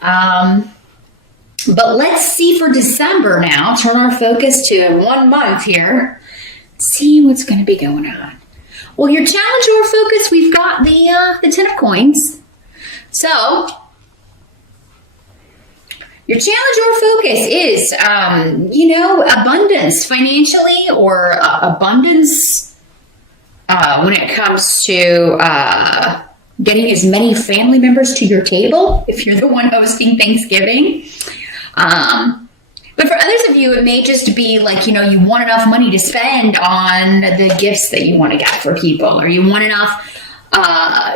But let's see for December now. Turn our focus to 1 month here. See what's going to be going on. Well, your challenge or focus, we've got the 10 of coins. So, your challenge or focus is, abundance financially, or abundance when it comes to getting as many family members to your table if you're the one hosting Thanksgiving. But for others of you, it may just be like, you want enough money to spend on the gifts that you want to get for people, or you want enough,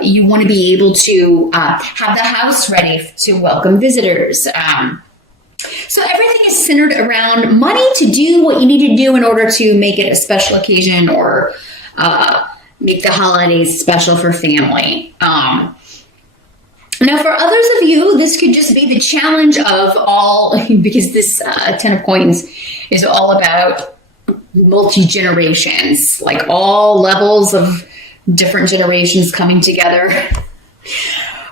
you want to be able to have the house ready to welcome visitors. So everything is centered around money to do what you need to do in order to make it a special occasion, or make the holidays special for family. Now, for others of you, this could just be the challenge of all, because this 10 of coins is all about multi-generations, like all levels of different generations coming together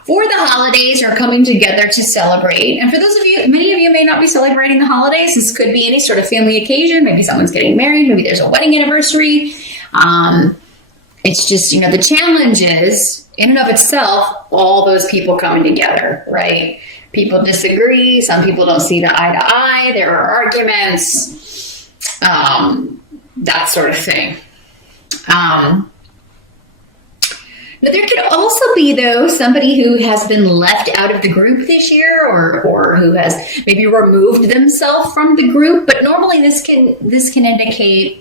for the holidays, or coming together to celebrate. And for those of you, many of you may not be celebrating the holidays. This could be any sort of family occasion. Maybe someone's getting married. Maybe there's a wedding anniversary. It's just, the challenge is, in and of itself, all those people coming together, right? People disagree. Some people don't see eye to eye. There are arguments, that sort of thing. But there could also be, though, somebody who has been left out of the group this year, or who has maybe removed themselves from the group. But normally this can indicate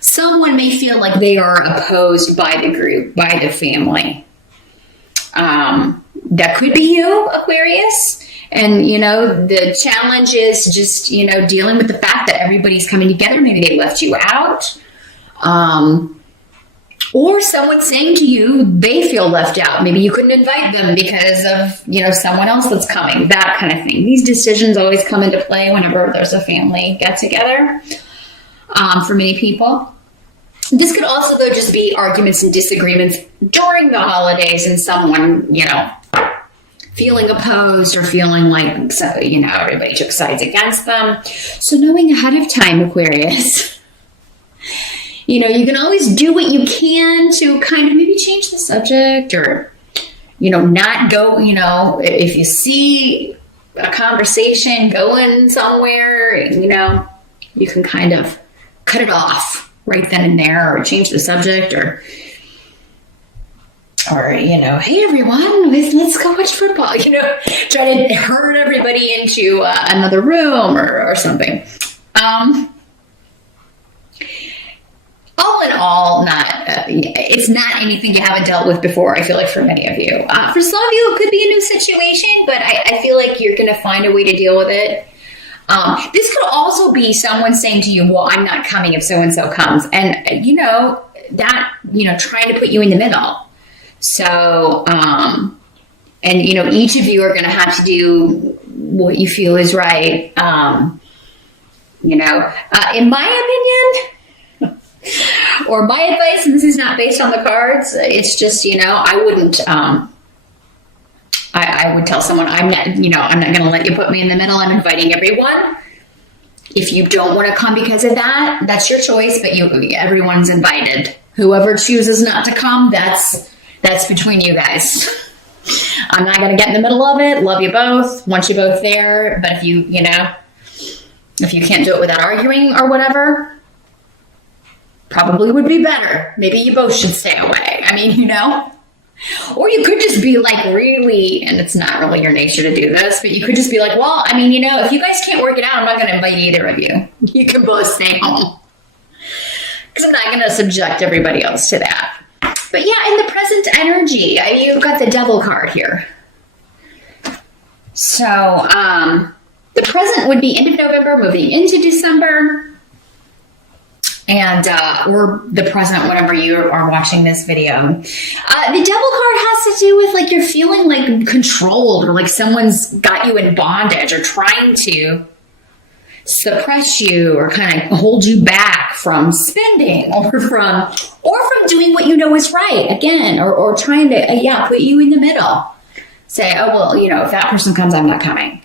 someone may feel like they are opposed by the group, by the family. That could be you, Aquarius. And, the challenge is just, dealing with the fact that everybody's coming together. Maybe they left you out. Or someone saying to you, they feel left out. Maybe you couldn't invite them because of, someone else that's coming, that kind of thing. These decisions always come into play whenever there's a family get together, for many people. This could also, though, just be arguments and disagreements during the holidays, and someone, feeling opposed, or feeling like, everybody took sides against them. So knowing ahead of time, Aquarius, you can always do what you can to kind of maybe change the subject, or, not go, if you see a conversation going somewhere, you can kind of cut it off right then and there, or change the subject, or hey everyone, let's go watch football, try to herd everybody into another room, or something. All in all, it's not anything you haven't dealt with before, I feel like, for many of you. For some of you, it could be a new situation, but I feel like you're going to find a way to deal with it. This could also be someone saying to you, well, I'm not coming if so-and-so comes. And, trying to put you in the middle. So, each of you are going to have to do what you feel is right. In my opinion, or my advice, and this is not based on the cards, it's just, I wouldn't, I would tell someone, I'm not going to let you put me in the middle. I'm inviting everyone. If you don't want to come because of that, that's your choice, but everyone's invited. Whoever chooses not to come, that's between you guys. I'm not going to get in the middle of it. Love you both. Want you both there. But if you can't do it without arguing or whatever, probably would be better. Maybe you both should stay away. Or you could just be like, really, and it's not really your nature to do this, but you could just be like, well, if you guys can't work it out, I'm not going to invite either of you. You can both stay home. Because I'm not going to subject everybody else to that. But yeah, in the present energy, you've got the Devil card here. So, the present would be end of November, moving into December. And, or the present, whenever you are watching this video. The Devil card has to do with, like, you're feeling, like, controlled, or like someone's got you in bondage, or trying to suppress you, or kind of hold you back from spending, or from doing what you know is right, again, or trying to, put you in the middle. say, oh, well, if that person comes, I'm not coming.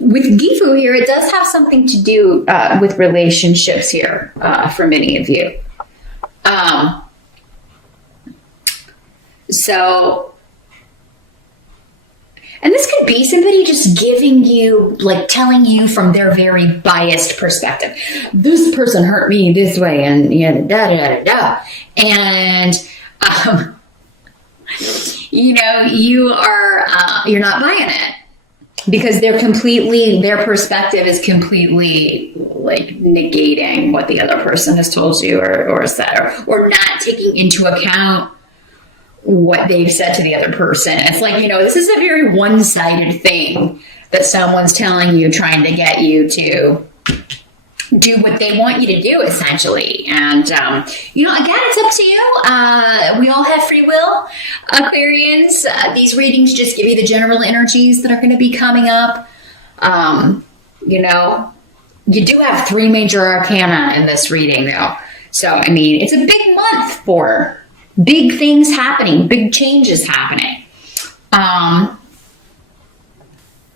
With Gifu here, it does have something to do with relationships here for many of you. And this could be somebody just giving you, like telling you from their very biased perspective. This person hurt me this way, and And you're not buying it because their perspective is completely like negating what the other person has told you or said, or not taking into account what they've said to the other person. It's like, this is a very one-sided thing that someone's telling you, trying to get you to do what they want you to do, essentially. And, again, it's up to you. We all have free will, Aquarians. These readings just give you the general energies that are going to be coming up. You do have 3 major arcana in this reading, though. So, it's a big month for big things happening, big changes happening.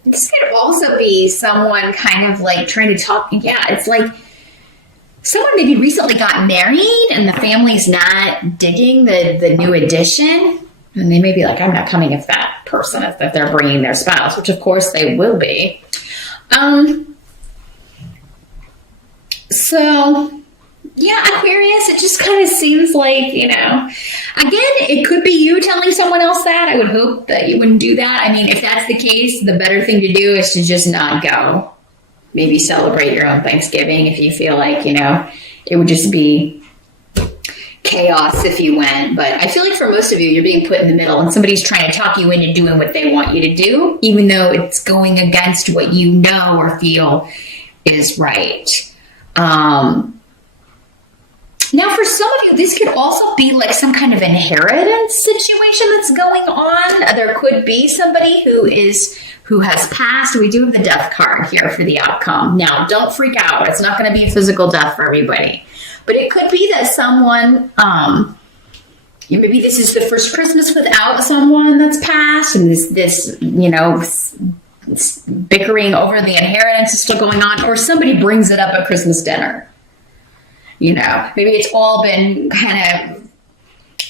This could also be someone kind of like trying to talk. Yeah, it's like someone maybe recently got married and the family's not digging the new addition. And they may be like, I'm not coming if that person is that they're bringing their spouse, which of course they will be. Yeah, Aquarius, it just kind of seems like, again, it could be you telling someone else that. I would hope that you wouldn't do that. If that's the case, the better thing to do is to just not go. Maybe celebrate your own Thanksgiving if you feel like, it would just be chaos if you went. But I feel like for most of you, you're being put in the middle and somebody's trying to talk you into doing what they want you to do, even though it's going against what you know or feel is right. Now, for some of you, this could also be like some kind of inheritance situation that's going on. There could be somebody who has passed. We do have the death card here for the outcome. Now, don't freak out. It's not going to be a physical death for everybody. But it could be that someone, maybe this is the first Christmas without someone that's passed, and this bickering over the inheritance is still going on, or somebody brings it up at Christmas dinner. Maybe it's all been kind of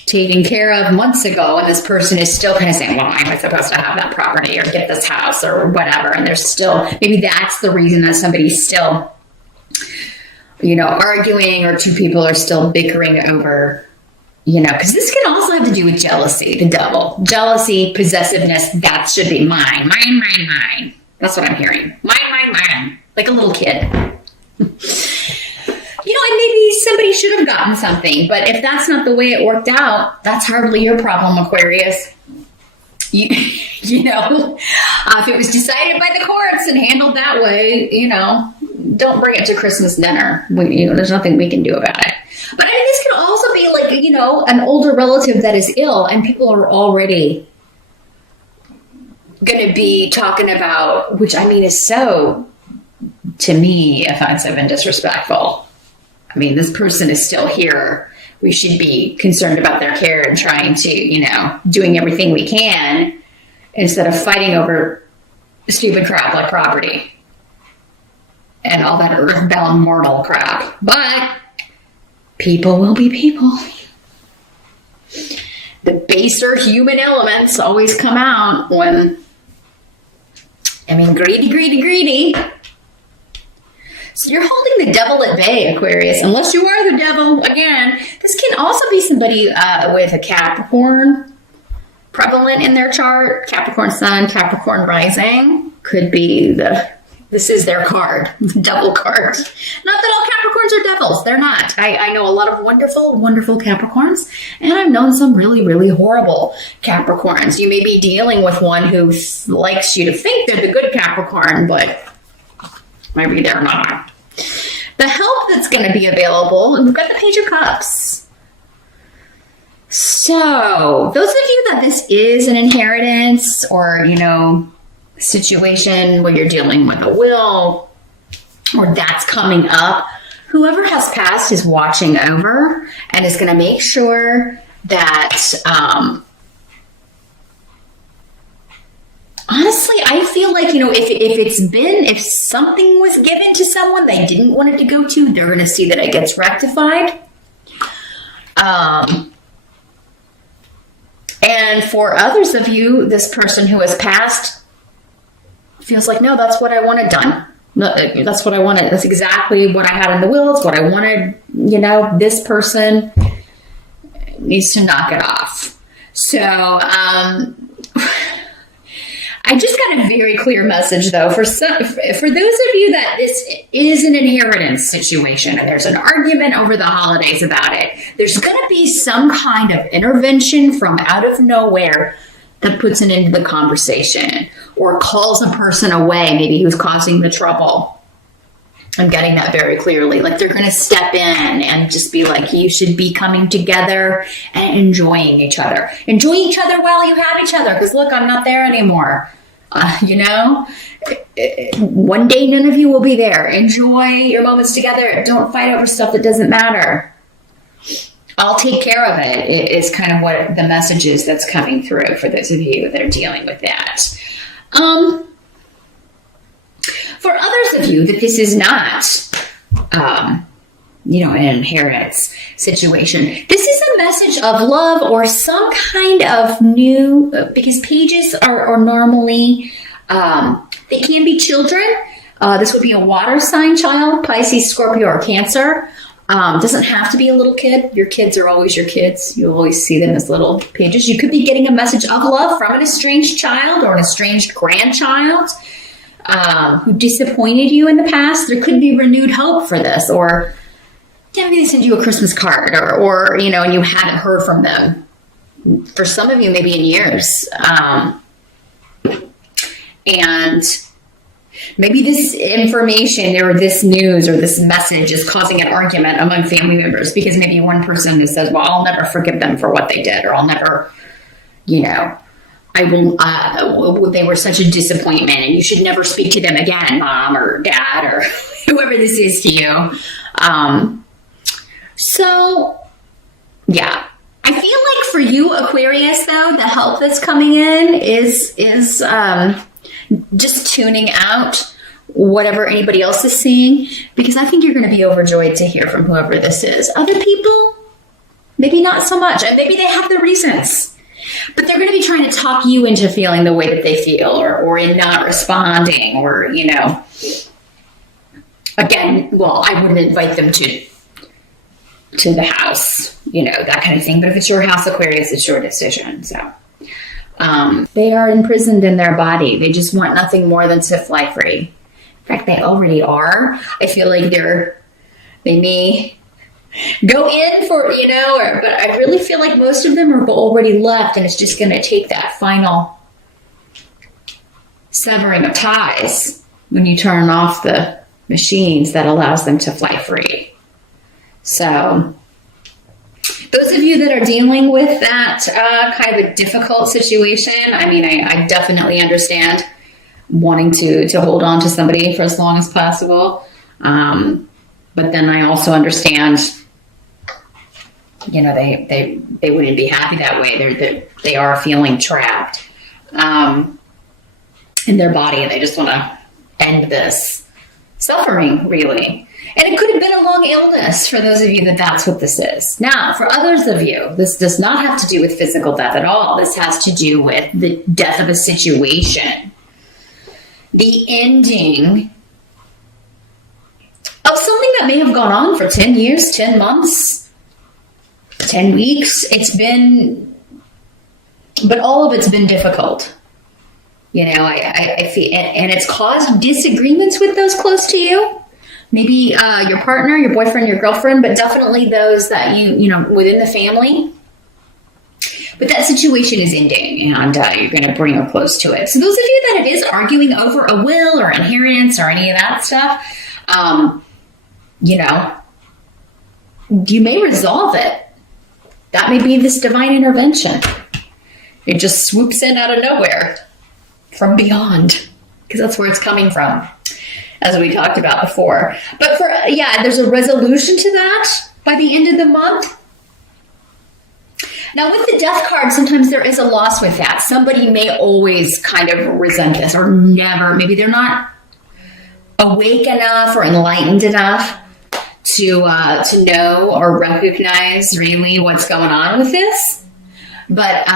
taken care of months ago, and this person is still kind of saying, well, am I supposed to have that property or get this house or whatever? And there's still, maybe that's the reason that somebody's still, arguing, or 2 people are still bickering over, because this can also have to do with jealousy, the devil. Jealousy, possessiveness, that should be mine. Mine. That's what I'm hearing. Mine. Like a little kid. And maybe somebody should have gotten something, but if that's not the way it worked out, that's hardly your problem, Aquarius. If it was decided by the courts and handled that way, don't bring it to Christmas dinner. There's nothing we can do about it. But this could also be like, an older relative that is ill, and people are already going to be talking about, which is so, to me, offensive and disrespectful. This person is still here. We should be concerned about their care and trying to, doing everything we can instead of fighting over stupid crap like property and all that earthbound mortal crap. But people will be people. The baser human elements always come out when, greedy. So you're holding the devil at bay, Aquarius, unless you are the devil. Again, this can also be somebody with a Capricorn prevalent in their chart. Capricorn sun, Capricorn rising. Could be this is their card, the devil card. Not that all Capricorns are devils. They're not. I know a lot of wonderful, wonderful Capricorns, and I've known some really, really horrible Capricorns. You may be dealing with one who likes you to think they're the good Capricorn, but maybe they're not. The help that's going to be available, we've got the Page of Cups. So, those of you that this is an inheritance or, situation where you're dealing with a will or that's coming up, whoever has passed is watching over and is going to make sure that Honestly, I feel like, if something was given to someone they didn't want it to go to, they're going to see that it gets rectified. And for others of you, this person who has passed feels like, no, that's what I wanted done. No, that's what I wanted. That's exactly what I had in the will. It's what I wanted. This person needs to knock it off. So, I just got a very clear message, though, for those of you that this is an inheritance situation and there's an argument over the holidays about it, there's going to be some kind of intervention from out of nowhere that puts an end to the conversation or calls a person away, maybe who's causing the trouble. I'm getting that very clearly. Like they're going to step in and just be like, you should be coming together and enjoying each other. Enjoy each other while you have each other. Because look, I'm not there anymore. One day none of you will be there. Enjoy your moments together. Don't fight over stuff that doesn't matter. I'll take care of it. It is kind of what the message is that's coming through for those of you that are dealing with that. For others of you that this is not, an inheritance situation, this is a message of love or some kind of new, because pages are normally, they can be children. This would be a water sign child, Pisces, Scorpio, or Cancer. Doesn't have to be a little kid. Your kids are always your kids. You'll always see them as little pages. You could be getting a message of love from an estranged child or an estranged grandchild who disappointed you in the past. There could be renewed hope for this, or maybe they send you a Christmas card, or and you hadn't heard from them. For some of you, maybe in years. And maybe this information or this news or this message is causing an argument among family members because maybe one person has said, well, I'll never forgive them for what they did, or I'll never, I will, they were such a disappointment and you should never speak to them again, mom or dad or whoever this is to you. So yeah, I feel like for you, Aquarius, though, the help that's coming in is just tuning out whatever anybody else is seeing, because I think you're going to be overjoyed to hear from whoever this is. Other people, maybe not so much, and maybe they have their reasons, but they're going to be trying to talk you into feeling the way that they feel, or in not responding, or, again, well, I wouldn't invite them to the house, that kind of thing. But if it's your house, Aquarius, it's your decision. So they are imprisoned in their body. They just want nothing more than to fly free. In fact, they already are. I feel like they may go in for, but I really feel like most of them are already left, and it's just going to take that final severing of ties when you turn off the machines that allows them to fly free. So those of you that are dealing with that kind of a difficult situation, I definitely understand wanting to hold on to somebody for as long as possible. But then I also understand, they wouldn't be happy that way. They are feeling trapped in their body, and they just want to end this suffering, really. And it could have been a long illness for those of you that's what this is. Now, for others of you, this does not have to do with physical death at all. This has to do with the death of a situation. The ending of something that may have gone on for 10 years, 10 months, 10 weeks. But all of it's been difficult. I feel, and it's caused disagreements with those close to you. Maybe your partner, your boyfriend, your girlfriend, but definitely those that you within the family. But that situation is ending, and you're going to bring her close to it. So those of you that it is arguing over a will or inheritance or any of that stuff, you may resolve it. That may be this divine intervention. It just swoops in out of nowhere from beyond, because that's where it's coming from, as we talked about before. But there's a resolution to that by the end of the month. Now, with the death card, sometimes there is a loss with that. Somebody may always kind of resent this or never. Maybe they're not awake enough or enlightened enough to know or recognize really what's going on with this. But,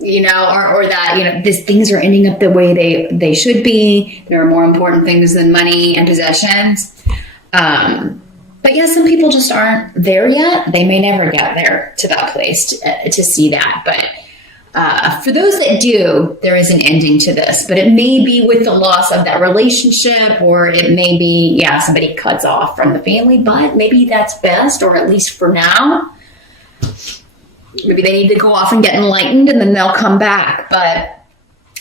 you know, or that, you know, these things are ending up the way they should be. There are more important things than money and possessions. But yeah, some people just aren't there yet. They may never get there to that place to see that. But for those that do, there is an ending to this. But it may be with the loss of that relationship, or it may be, yeah, somebody cuts off from the family, but maybe that's best, or at least for now. Maybe they need to go off and get enlightened, and then they'll come back.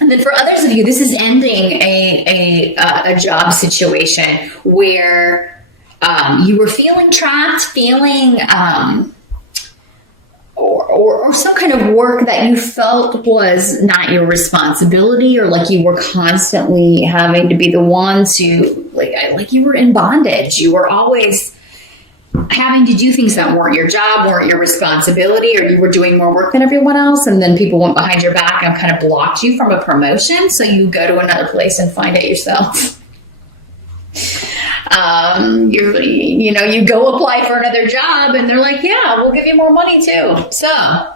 And then for others of you, this is ending a job situation where you were feeling trapped, feeling, or some kind of work that you felt was not your responsibility, or like you were constantly having to be the one to, like you were in bondage. You were always having to do things that weren't your job, weren't your responsibility, or you were doing more work than everyone else, and then people went behind your back and kind of blocked you from a promotion, so you go to another place and find it yourself. You go apply for another job and they're like, yeah, we'll give you more money too. So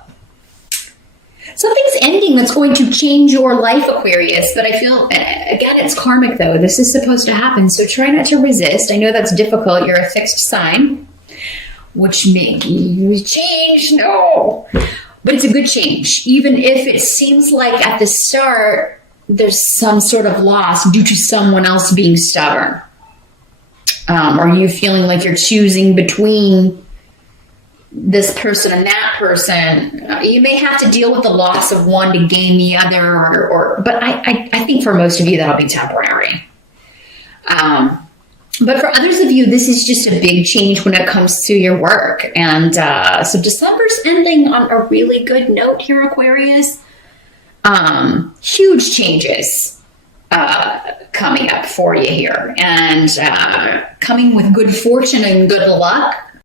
something's ending that's going to change your life, Aquarius. But I feel, again, it's karmic though. This is supposed to happen. So try not to resist. I know that's difficult. You're a fixed sign, which makes you change. No, but it's a good change. Even if it seems like at the start, there's some sort of loss due to someone else being stubborn. Or you feeling like you're choosing between this person and that person. You may have to deal with the loss of one to gain the other, but I think for most of you that'll be temporary. But for others of you, this is just a big change when it comes to your work. And so December's ending on a really good note here, Aquarius. Huge changes coming up for you here, and coming with good fortune and good luck.